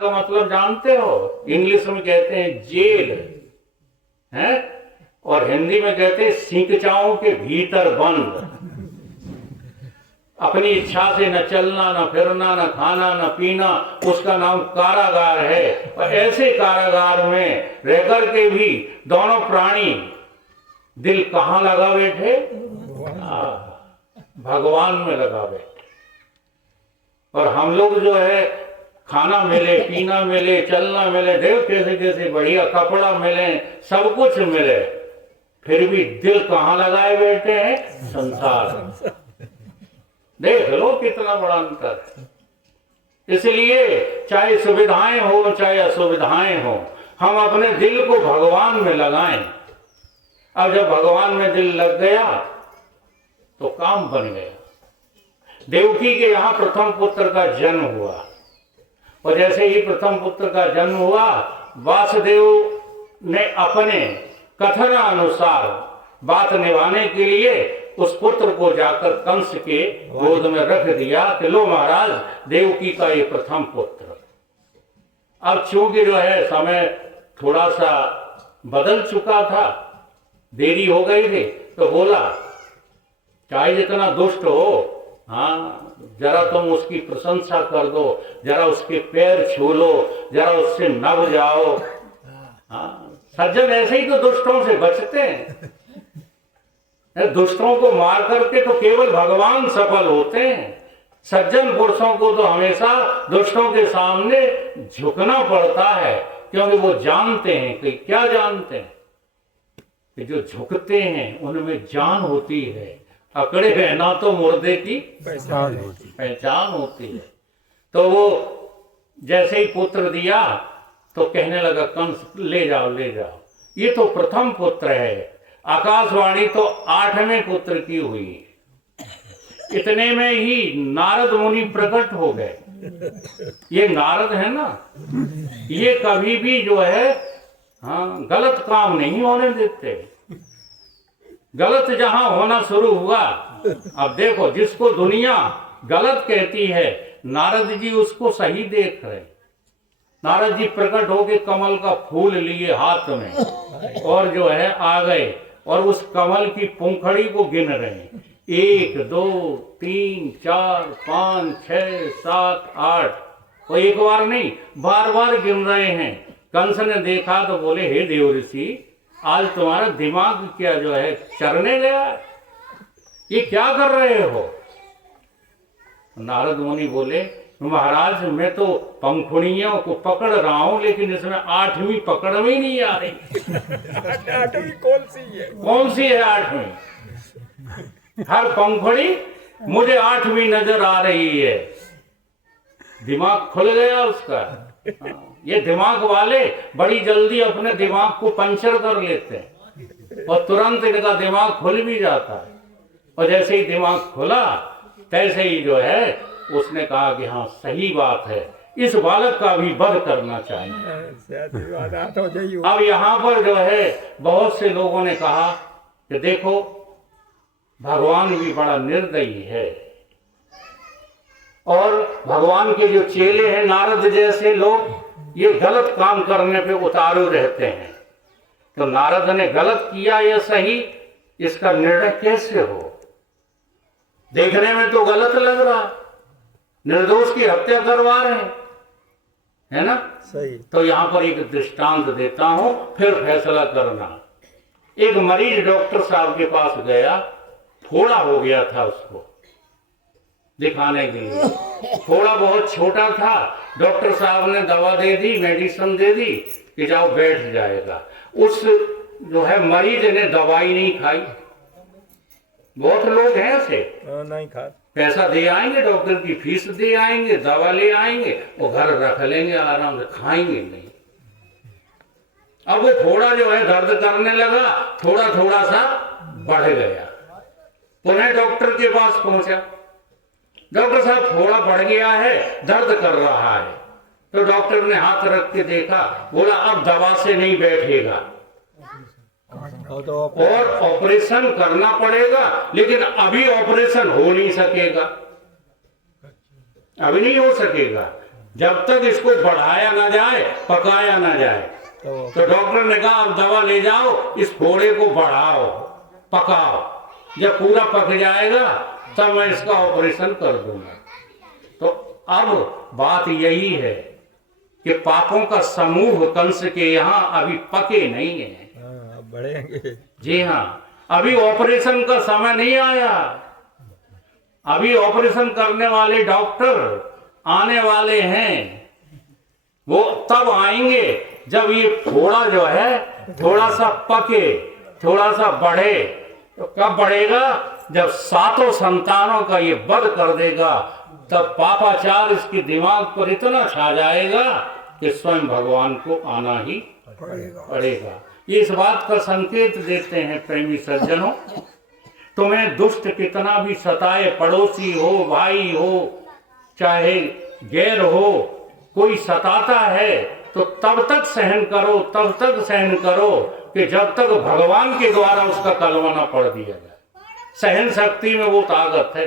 का मतलब जानते हो? इंग्लिश में कहते हैं जेल है, और हिंदी में कहते हैं सिंकचाओं के भीतर बंद। अपनी इच्छा से न चलना, न फिरना, न खाना, न पीना, उसका नाम कारागार है। और ऐसे कारागार में रहकर के भी दोनों प्राणी दिल कहाँ लगा बैठे? भगवान में लगा बैठे। और हम लोग जो है खाना मिले, पीना मिले, चलना मिले, देव कैसे कैसे बढ़िया कपड़ा मिले, सब कुछ मिले, फिर भी दिल कहाँ लगाए बैठे हैं? संसार। देख लो कितना बड़ा अंतर है। इसलिए चाहे सुविधाएं हो चाहे असुविधाएं हो, हम अपने दिल को भगवान में लगाएं। अब जब भगवान में दिल लग गया तो काम बन गया। देवकी के यहाँ प्रथम पुत्र का जन्म हुआ, और जैसे ही प्रथम पुत्र का जन्म हुआ, वासुदेव ने अपने कथन अनुसार बात निभाने के लिए उस पुत्र को जाकर कंस के गोद में रख दिया कि लो महाराज, देवकी का ये प्रथम पुत्र। अब चूंकि जो है समय थोड़ा सा बदल चुका था, देरी हो गई थी, तो बोला चाहे जितना दुष्ट हो, हाँ जरा तुम उसकी प्रशंसा कर दो, जरा उसके पैर छू लो, जरा उससे नभ जाओ। हाँ, सज्जन ऐसे ही तो दुष्टों से बचते हैं। दुष्टों को मार करके तो केवल भगवान सफल होते हैं। सज्जन पुरुषों को तो हमेशा दुष्टों के सामने झुकना पड़ता है, क्योंकि वो जानते हैं कि क्या जानते हैं कि जो झुकते हैं उनमें जान होती है। अकड़े रहना तो मुर्दे की पहचान होती है। तो वो जैसे ही पुत्र दिया तो कहने लगा कंस, ले जाओ ले जाओ, ये तो प्रथम पुत्र है। आकाशवाणी तो 8वें पुत्र की हुई। इतने में ही नारद मुनि प्रकट हो गए। ये नारद है ना, ये कभी भी जो है हाँ गलत काम नहीं होने देते। गलत जहां होना शुरू हुआ, अब देखो जिसको दुनिया गलत कहती है, नारद जी उसको सही देख रहे। नारद जी प्रकट होके कमल का फूल लिए हाथ में और जो है आ गए, और उस कमल की पंखड़ी को गिन रहे हैं। 1 2 3 4 5 6 7 8, और एक बार नहीं बार बार गिन रहे हैं। कंस ने देखा तो बोले, हे देव ऋषि, आज तुम्हारा दिमाग क्या जो है चरने गया, ये क्या कर रहे हो? नारद मुनि बोले, महाराज मैं तो पंखुड़ियों को पकड़ रहा हूं, लेकिन इसमें 8वीं पकड़ में नहीं आ रही। 8वीं कौन सी है? कौन सी है 8वीं? हर पंखुड़ी मुझे 8वीं नजर आ रही है। दिमाग खुल गया उसका। ये दिमाग वाले बड़ी जल्दी अपने दिमाग को पंचर कर लेते हैं, और तुरंत इनका दिमाग खुल भी जाता है। और जैसे ही दिमाग खुला, तैसे ही जो है उसने कहा कि हाँ सही बात है, इस बालक का भी वध करना चाहिए। अब यहाँ पर जो है बहुत से लोगों ने कहा कि देखो भगवान भी बड़ा निर्दयी है, और भगवान के जो चेले हैं नारद जैसे लोग, ये गलत काम करने पे उतारू रहते हैं। तो नारद ने गलत किया या सही, इसका निर्णय कैसे हो? देखने में तो गलत लग रहा, निर्दोष की हत्या करवा रहे हैं, है ना? सही। तो यहां पर एक दृष्टांत देता हूं, फिर फैसला करना। एक मरीज डॉक्टर साहब के पास गया, फोड़ा हो गया था उसको दिखाने के लिए। फोड़ा बहुत छोटा था, डॉक्टर साहब ने दवा दे दी, मेडिसिन दे दी कि जाओ बैठ जाएगा। उस जो है मरीज ने दवाई नहीं खाई। बहुत लोग हैं ऐसे, नहीं खा, पैसा दे आएंगे, डॉक्टर की फीस दे आएंगे, दवा ले आएंगे, वो घर रख लेंगे आराम से, खाएंगे नहीं। अब वो फोड़ा जो है दर्द करने लगा, थोड़ा थोड़ा सा बढ़ गया। पुनः डॉक्टर के पास पहुंचा, डॉक्टर साहब फोड़ा बढ़ गया है, दर्द कर रहा है। तो डॉक्टर ने हाथ रख के देखा, बोला अब दवा से नहीं बैठेगा, और ऑपरेशन करना पड़ेगा, लेकिन अभी ऑपरेशन हो नहीं सकेगा, अभी नहीं हो सकेगा। जब तक इसको बढ़ाया ना जाए, पकाया ना जाए। तो डॉक्टर ने कहा अब दवा ले जाओ, इस फोड़े को बढ़ाओ, पकाओ, जब पूरा पक जाएगा तब मैं इसका ऑपरेशन कर दूंगा। तो अब बात यही है कि पापों का समूह कंस के यहाँ अभी पके नहीं है। हाँ, अब बढ़ेंगे। जी हाँ, अभी ऑपरेशन का समय नहीं आया। अभी ऑपरेशन करने वाले डॉक्टर आने वाले हैं, वो तब आएंगे जब ये फोड़ा जो है थोड़ा सा पके, थोड़ा सा बढ़े। तो कब बढ़ेगा? जब सातों संतानों का ये वध कर देगा, तब पापाचार इसके दिमाग पर इतना छा जाएगा कि स्वयं भगवान को आना ही पड़ेगा। ये इस बात का संकेत देते हैं प्रेमी सज्जनों, तुम्हें दुष्ट कितना भी सताए, पड़ोसी हो, भाई हो, चाहे गैर हो, कोई सताता है तो तब तक सहन करो, तब तक सहन करो कि जब तक भगवान के द्वारा उसका कलमा ना पढ़ दिया जाए। सहन शक्ति में वो ताकत है।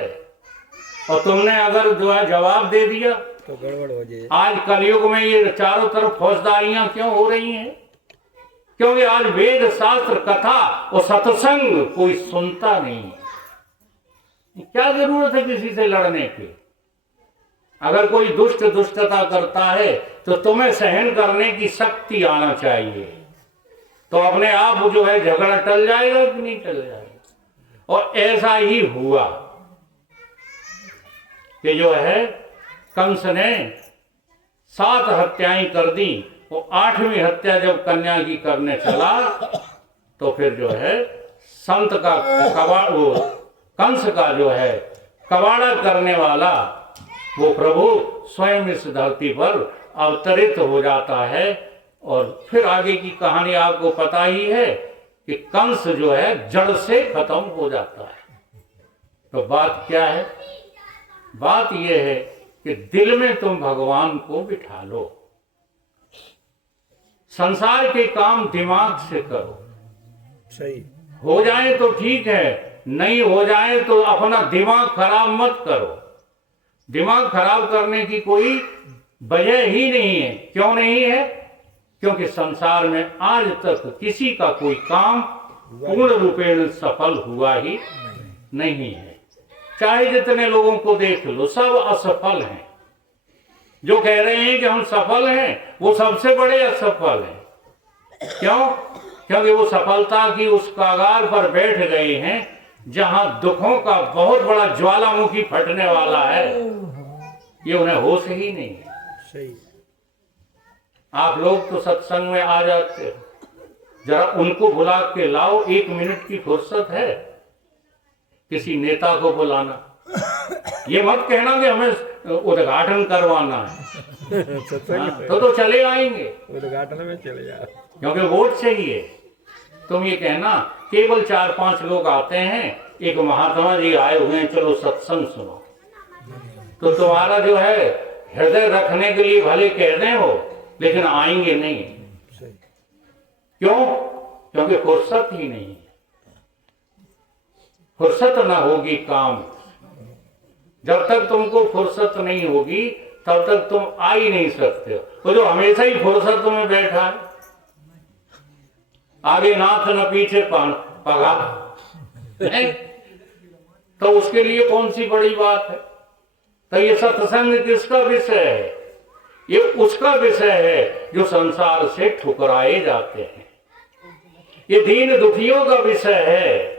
और तुमने अगर जो है जवाब दे दिया तो गड़बड़ हो जाए। आज कलयुग में ये चारों तरफ फौजदारियां क्यों हो रही हैं? क्योंकि आज वेद शास्त्र कथा और सत्संग कोई सुनता नहीं। क्या जरूरत है किसी से लड़ने की? अगर कोई दुष्ट दुष्टता करता है तो तुम्हें सहन करने की शक्ति आना चाहिए, तो अपने आप जो है झगड़ा टल जाएगा कि नहीं टल जाएगा। और ऐसा ही हुआ कि जो है कंस ने 7 हत्याएं कर दी। वो 8वीं हत्या जब कन्या की करने चला तो फिर जो है संत का वो कंस का जो है कबाड़ा करने वाला वो प्रभु स्वयं इस धरती पर अवतरित हो जाता है। और फिर आगे की कहानी आपको पता ही है कि कंस जो है जड़ से खत्म हो जाता है। तो बात क्या है? बात यह है कि दिल में तुम भगवान को बिठा लो। संसार के काम दिमाग से करो, सही हो जाए तो ठीक है, नहीं हो जाए तो अपना दिमाग खराब मत करो। दिमाग खराब करने की कोई वजह ही नहीं है। क्यों नहीं है? क्योंकि संसार में आज तक किसी का कोई काम पूर्ण रूपेण सफल हुआ ही नहीं है। चाहे जितने लोगों को देख लो, सब असफल हैं। जो कह रहे हैं कि हम सफल हैं, वो सबसे बड़े असफल हैं। क्यों? क्योंकि वो सफलता की उस कगार पर बैठ गए हैं जहां दुखों का बहुत बड़ा ज्वालामुखी फटने वाला है। ये उन्हें होश ही नहीं है। सही। आप लोग तो सत्संग में आ जाते हो, जरा उनको बुला के लाओ। 1 मिनट की फुर्सत है किसी नेता को बुलाना। ये मत कहना कि हमें उद्घाटन करवाना है। तो चले आएंगे, उद्घाटन में चले जाओ, क्योंकि वोट चाहिए। तुम ये कहना केवल 4-5 लोग आते हैं, एक महात्मा जी आए हुए हैं, चलो सत्संग सुनो। तो तुम्हारा जो है हृदय रखने के लिए भले कहने हो, लेकिन आएंगे नहीं। क्यों? क्योंकि फुर्सत ही नहीं है। फुर्सत ना होगी काम, जब तक तुमको फुर्सत नहीं होगी तब तक तुम आ ही नहीं सकते हो। वो जो हमेशा ही फुर्सत में बैठा है, आगे नाथ न पीछे पगा, तो उसके लिए कौन सी बड़ी बात है? तो ये सत्संग किसका विषय है? ये उसका विषय है जो संसार से ठुकराए जाते हैं। ये दीन दुखियों का विषय है।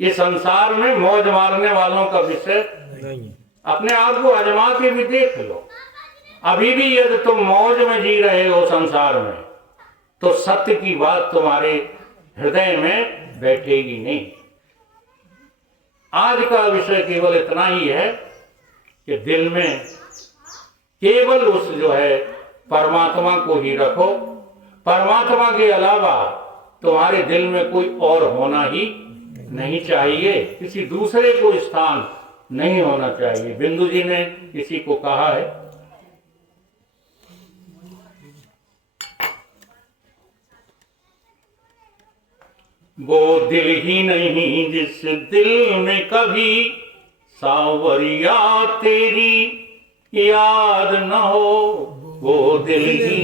ये संसार में मौज मारने वालों का विषय नहीं। अपने आप को आजमा के भी देख लो। अभी भी यदि तुम मौज में जी रहे हो संसार में, तो सत्य की बात तुम्हारे हृदय में बैठेगी नहीं। आज का विषय केवल इतना ही है कि दिल में केवल उस जो है परमात्मा को ही रखो। परमात्मा के अलावा तुम्हारे दिल में कोई और होना ही नहीं चाहिए, किसी दूसरे को स्थान नहीं होना चाहिए। बिंदु जी ने इसी को कहा है। वो दिल ही नहीं जिस दिल में कभी सावरिया तेरी याद न हो वो दिल ही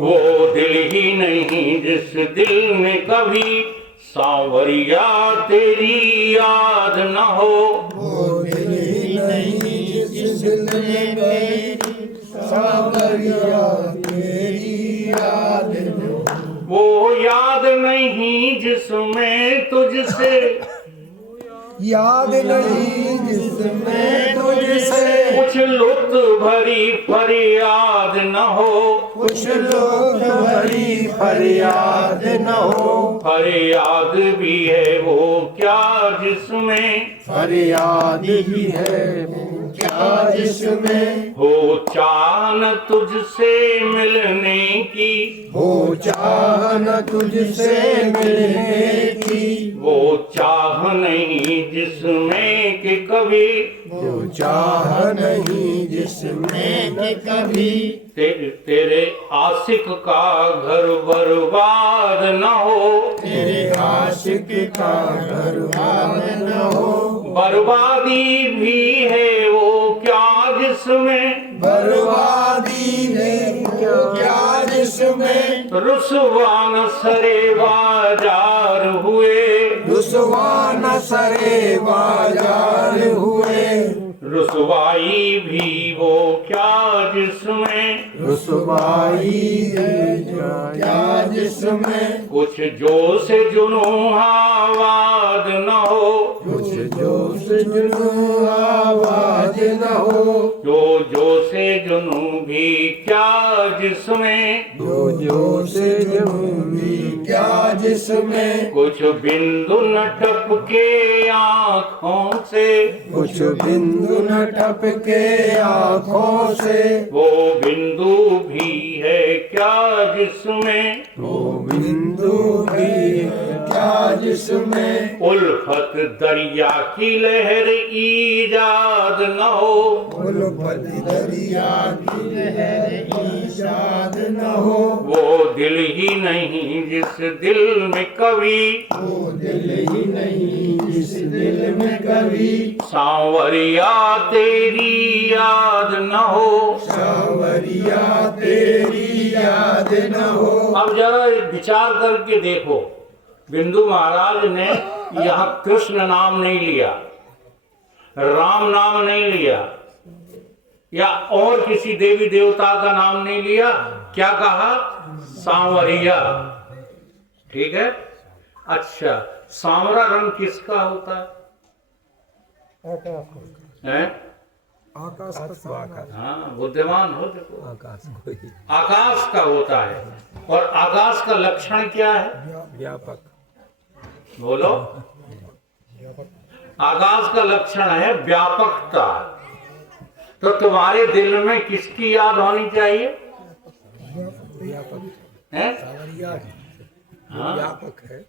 वो दिल ही नहीं जिस दिल में कभी सांवरिया तेरी याद न हो वो दिल ही नहीं जिस दिल में मेरी सांवरिया तेरी याद न हो। वो याद नहीं जिसमें तुझसे याद नहीं जिसमें तुझसे कुछ लुत्फ भरी फरियाद न हो कुछ लोग भरी फरियाद न हो। फरियाद भी है वो क्या जिसमें फरियाद भी है क्या जिसमें हो चाह न तुझसे मिलने की हो चाह न तुझसे मिलने की। वो चाह नहीं जिसमें कि कभी वो चाह नहीं जिसमें कि कभी तेरे आशिक का घर बर्बाद न हो तेरे आशिक का बर्बाद न हो। बर्बादी भी है वो क्या जिसमें बर्बादी है क्या जिसमें रुसवान सरे बाजार हुए रुसवान सरे बाजार हुए। रुसवाई भी वो क्या जिसमें रुसवाई है क्या जिसमें कुछ जोश जुनू आवाज न हो कुछ जोश जुनू आवाज न हो। जो से जुनू भी क्या जिसमें जो जोश जुनू भी क्या जिसमें कुछ बिंदु न टपके आँखों से कुछ बिंदु न टपके आँखों से। वो बिंदु भी है क्या जिसमें वो बिंदु भी क्या जिसमें उल्फत दरिया की लहर ईजाद न हो उल्फत दरिया की लहर ईजाद न हो। वो दिल ही नहीं जिस दिल में कभी वो दिल ही नहीं जिस दिल में कभी सांवरिया तेरी याद न हो। सांवरिया तेरी याद न हो। अब जरा विचार करके देखो, बिंदु महाराज ने यहाँ कृष्ण नाम नहीं लिया, राम नाम नहीं लिया, या और किसी देवी देवता का नाम नहीं लिया, क्या कहा? सांवरिया। ठीक है। अच्छा, सांवरा रंग किसका होता है? आकाश का हाँ, बुद्धिमान हो देखो। आकाश कोई आकाश का होता है। और आकाश का लक्षण क्या है? व्यापक बोलो। आकाश का लक्षण है व्यापकता। तो तुम्हारे दिल में किसकी याद होनी चाहिए? व्यापक है? हाँ? व्यापक है।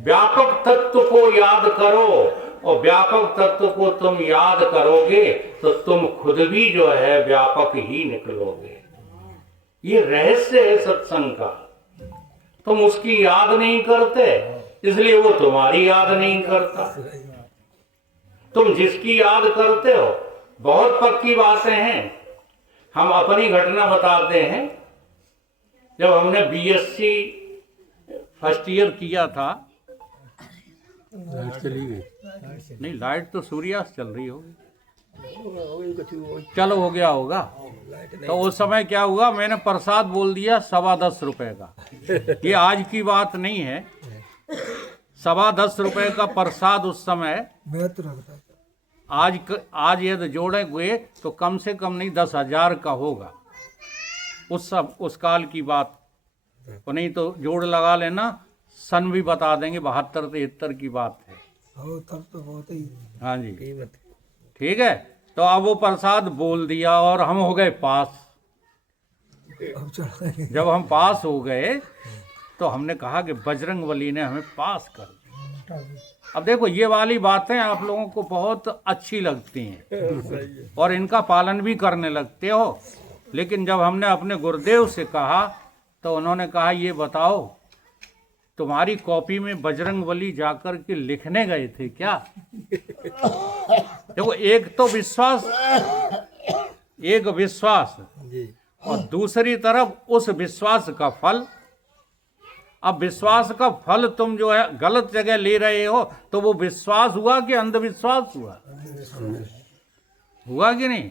व्यापक तत्व को याद करो, और व्यापक तत्व को तुम याद करोगे तो तुम खुद भी जो है व्यापक ही निकलोगे। ये रहस्य है सत्संग का। तुम उसकी याद नहीं करते, इसलिए वो तुम्हारी याद नहीं करता। तुम जिसकी याद करते हो, बहुत पक्की बातें हैं। हम अपनी घटना बताते हैं। जब हमने बीएससी फर्स्ट ईयर किया था, लाइट चली गई। नहीं लाइट तो सूर्यास्त चल रही होगी, चलो हो गया होगा। तो उस समय क्या हुआ, मैंने प्रसाद बोल दिया 10.25 रुपए का। ये आज की बात नहीं है। 10.25 रुपए का प्रसाद उस समय, आज यदि जोड़ेंगे तो कम से कम नहीं 10,000 का होगा। उस काल की बात, और नहीं तो जोड़ लगा लेना, सन भी बता देंगे, 72-73 की बात है। तब तो बहुत ही हाँ जी, कीमत ठीक है। तो अब वो प्रसाद बोल दिया और हम हो गए पास। अब चढ़ जब हम पास हो गए तो हमने कहा कि बजरंगबली ने हमें पास कर दिया। अब देखो, ये वाली बातें आप लोगों को बहुत अच्छी लगती हैं और इनका पालन भी करने लगते हो। लेकिन जब हमने अपने गुरुदेव से कहा तो उन्होंने कहा ये बताओ तुम्हारी कॉपी में बजरंगबली जाकर के लिखने गए थे क्या? देखो, एक तो विश्वास, एक विश्वास, जी और दूसरी तरफ उस विश्वास का फल। अब विश्वास का फल तुम जो है गलत जगह ले रहे हो, तो वो विश्वास हुआ कि अंधविश्वास हुआ? हुआ कि नहीं?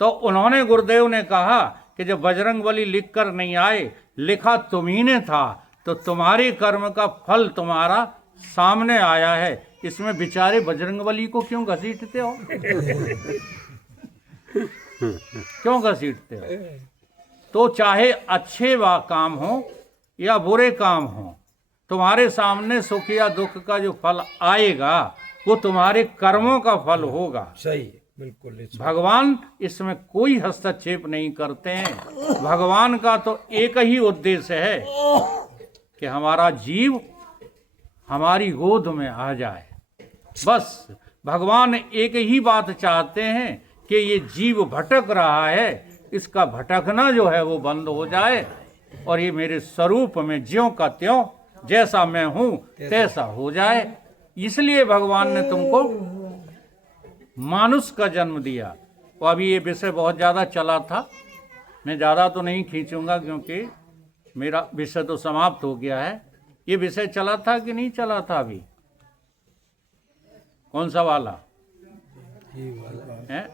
तो उन्होंने, गुरुदेव ने कहा कि जब बजरंगबली लिख कर नहीं आए, लिखा तुम्ही ने था, तो तुम्हारे कर्म का फल तुम्हारा सामने आया है। इसमें बेचारे बजरंगबली को क्यों घसीटते हो? क्यों घसीटते हो? तो चाहे अच्छे काम हो या बुरे काम हो, तुम्हारे सामने सुख या दुख का जो फल आएगा वो तुम्हारे कर्मों का फल होगा। सही है, बिल्कुल इस- भगवान इसमें कोई हस्तक्षेप नहीं करते हैं। भगवान का तो एक ही उद्देश्य है कि हमारा जीव हमारी गोद में आ जाए। बस भगवान एक ही बात चाहते हैं कि ये जीव भटक रहा है, इसका भटकना जो है वो बंद हो जाए और ये मेरे स्वरूप में ज्यों का त्यों, जैसा मैं हूं तैसा हो जाए। इसलिए भगवान ने तुमको मानुष का जन्म दिया। तो अभी ये विषय बहुत ज़्यादा चला था, मैं ज़्यादा तो नहीं खींचूंगा क्योंकि मेरा विषय तो समाप्त हो गया है। ये विषय चला था कि नहीं चला था अभी? कौन सा वाला ये वाला है?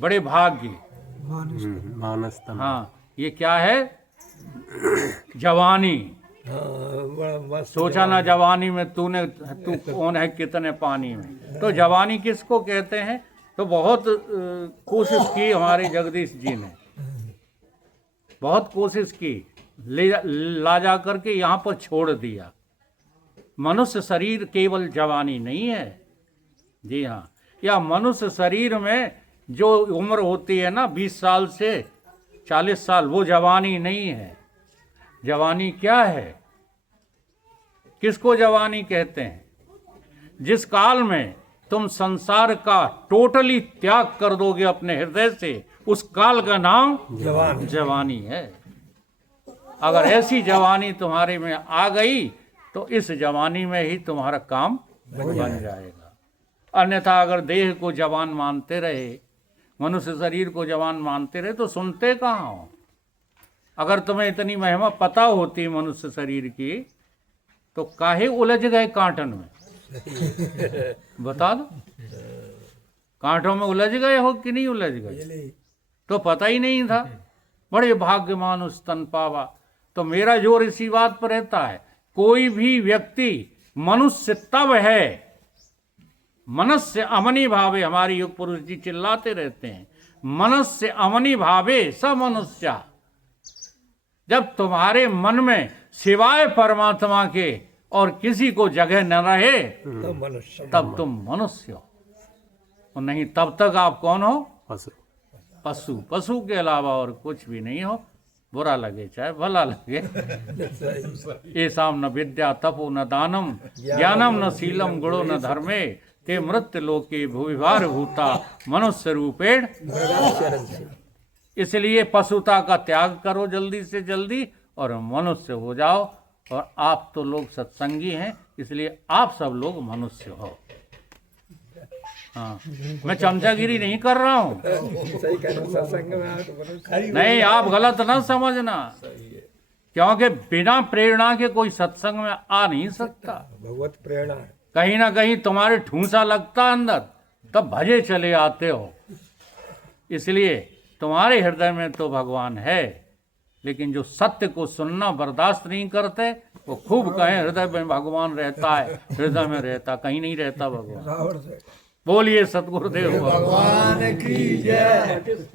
बड़े भाग्य। मानुष मानस हाँ, ये क्या है? जवानी। हाँ, बड़ा मस्त सोचा ना जवानी में तू कौन है कितने पानी में। तो जवानी किसको कहते हैं? तो बहुत कोशिश की हमारे जगदीश जी ने, बहुत कोशिश की, ला जा करके यहाँ पर छोड़ दिया। मनुष्य शरीर केवल जवानी नहीं है। जी हाँ, या मनुष्य शरीर में जो उम्र होती है ना 20 साल से 40 साल, वो जवानी नहीं है। जवानी क्या है? किसको जवानी कहते हैं? जिस काल में तुम संसार का टोटली त्याग कर दोगे अपने हृदय से, उस काल का नाम जवान जवानी है। अगर ऐसी जवानी तुम्हारे में आ गई तो इस जवानी में ही तुम्हारा काम बन जाएगा। अन्यथा अगर देह को जवान मानते रहे, मनुष्य शरीर को जवान मानते रहे, तो सुनते कहाँ हो? अगर तुम्हें इतनी महिमा पता होती मनुष्य शरीर की, तो काहे उलझ गए कांटन में? बता दो, कांटों में उलझ गए हो कि नहीं उलझ गए? तो पता ही नहीं था। बड़े भाग्यमान उस तन पावा। तो मेरा जोर इसी बात पर रहता है, कोई भी व्यक्ति मनुष्य तब है, मनस्य अमनि भावे, हमारे युग पुरुष जी चिल्लाते रहते हैं, मनस्य अमनि भावे स मनुष्य। जब तुम्हारे मन में सिवाय परमात्मा के और किसी को जगह न रहे, तो मनुष्य तब तुम मनुष्य हो, और नहीं तब तक आप कौन हो? पशु। पशु। पशु के अलावा और कुछ भी नहीं हो। बुरा लगे चाहे भला लगे। ये शाम न विद्या तपो न दानम, ज्ञानम न शीलम गुणो न धर्मे, ते मृत्यु लोके भूविभार भूता मनुष्य रूपेण। इसलिए पशुता का त्याग करो जल्दी से जल्दी और मनुष्य हो जाओ। और आप तो लोग सत्संगी हैं, इसलिए आप सब लोग मनुष्य हो। हाँ, मैं चमचागिरी नहीं कर रहा हूँ। सही कहना, सत्संग में आए तो मनुष्य नहीं, आप गलत ना समझना, क्योंकि बिना प्रेरणा के कोई सत्संग में आ नहीं सकता। भगवत प्रेरणा है। कहीं ना कहीं तुम्हारे ठूंसा लगता है अंदर, तब भजे चले आते हो। इसलिए तुम्हारे हृदय में तो भगवान है, लेकिन जो सत्य को सुनना बर्दाश्त नहीं करते, वो खूब कहें हृदय में भगवान रहता है, हृदय में रहता, कहीं नहीं रहता भगवान। रावण से बोलिए सतगुरुदेव भगवान की जय।